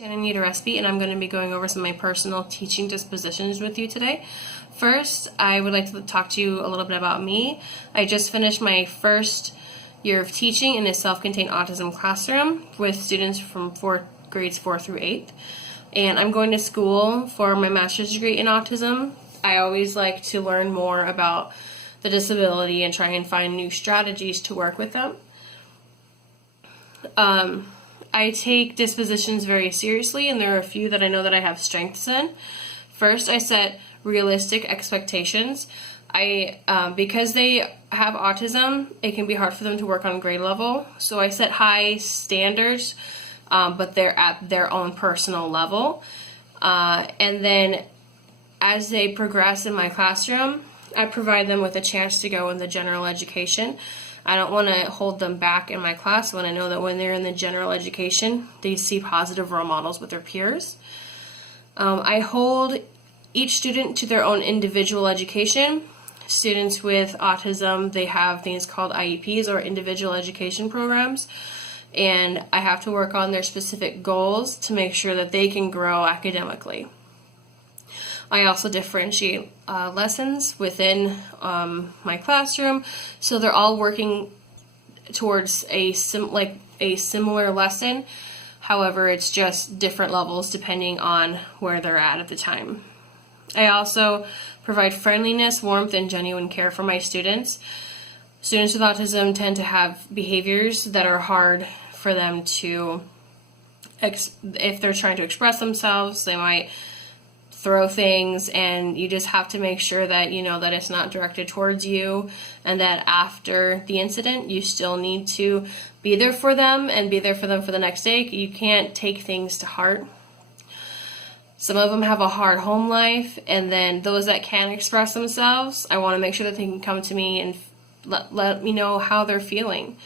Shannon need a recipe, and I'm going to be going over some of my personal teaching dispositions with you today. First, I would like to talk to you a little bit about me. I just finished my first year of teaching in a self-contained autism classroom with students from grades 4 through 8. And I'm going to school for my master's degree in autism. I always like to learn more about the disability and try and find new strategies to work with them. I take dispositions very seriously, and there are a few that I know that I have strengths in. First, I set realistic expectations. Because they have autism, it can be hard for them to work on grade level. So I set high standards, but they're at their own personal level. And then as they progress in my classroom, I provide them with a chance to go in the general education. I don't want to hold them back in my class when I know that when they're in the general education, they see positive role models with their peers. I hold each student to their own individual education. Students with autism, they have things called IEPs, or individual education programs, and I have to work on their specific goals to make sure that they can grow academically. I also differentiate lessons within my classroom, so they're all working towards a similar lesson. However, it's just different levels depending on where they're at the time. I also provide friendliness, warmth, and genuine care for my students. Students with autism tend to have behaviors that are hard for them to, if they're trying to express themselves, they might throw things, and you just have to make sure that you know that it's not directed towards you, and that after the incident you still need to be there for them and be there for them for the next day. You can't take things to heart. Some of them have a hard home life, and then those that can express themselves, I want to make sure that they can come to me and let me know how they're feeling.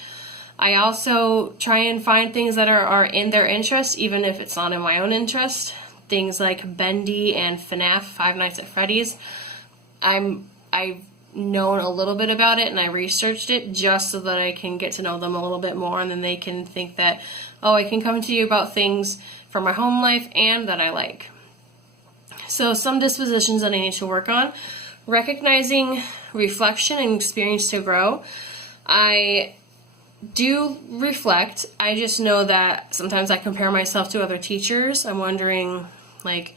I also try and find things that are in their interest, even if it's not in my own interest. Things like Bendy and FNAF, Five Nights at Freddy's. I've known a little bit about it, and I researched it just so that I can get to know them a little bit more, and then they can think that, oh, I can come to you about things from my home life and that I like. So some dispositions that I need to work on: recognizing reflection and experience to grow. I do reflect. I just know that sometimes I compare myself to other teachers. I'm wondering, like,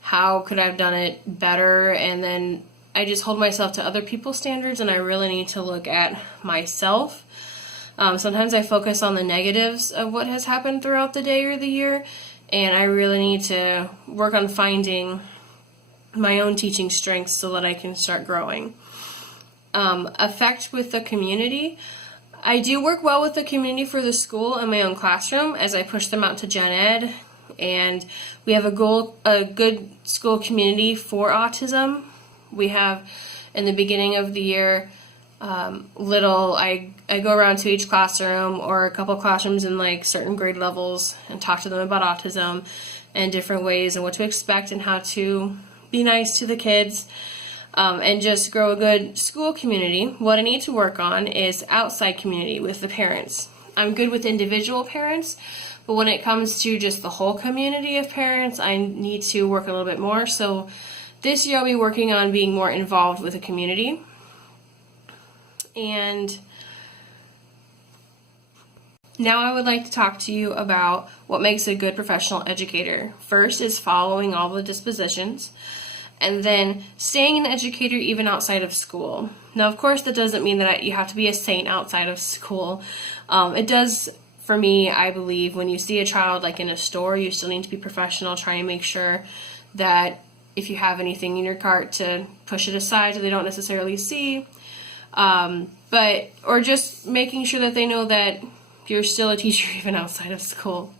how could I have done it better? And then I just hold myself to other people's standards, and I really need to look at myself. Sometimes I focus on the negatives of what has happened throughout the day or the year, and I really need to work on finding my own teaching strengths so that I can start growing. Effect with the community. I do work well with the community for the school and my own classroom as I push them out to Gen Ed, and we have a good school community for autism. We have, in the beginning of the year, I go around to each classroom or a couple classrooms in like certain grade levels and talk to them about autism and different ways and what to expect and how to be nice to the kids. And just grow a good school community. What I need to work on is outside community with the parents. I'm good with individual parents, but when it comes to just the whole community of parents, I need to work a little bit more. So this year I'll be working on being more involved with the community. And now I would like to talk to you about what makes a good professional educator. First is following all the dispositions, and then staying an educator even outside of school. Now, of course, that doesn't mean that you have to be a saint outside of school. It does, for me, I believe, when you see a child like in a store, you still need to be professional, try and make sure that if you have anything in your cart to push it aside so they don't necessarily see. Or just making sure that they know that you're still a teacher even outside of school.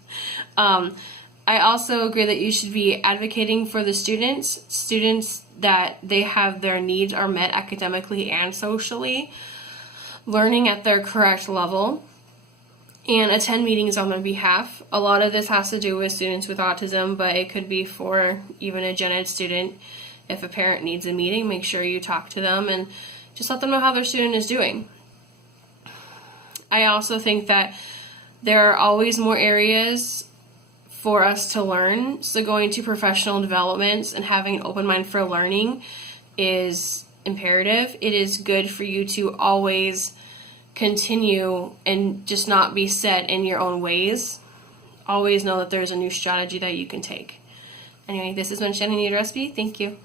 I also agree that you should be advocating for the students that they have their needs are met academically and socially, learning at their correct level, and attend meetings on their behalf. A lot of this has to do with students with autism, but it could be for even a gen ed student. If a parent needs a meeting, make sure you talk to them and just let them know how their student is doing. I also think that there are always more areas for us to learn. So going to professional developments and having an open mind for learning is imperative. It is good for you to always continue and just not be set in your own ways. Always know that there's a new strategy that you can take. Anyway, this has been Shannon Need a Recipe. Thank you.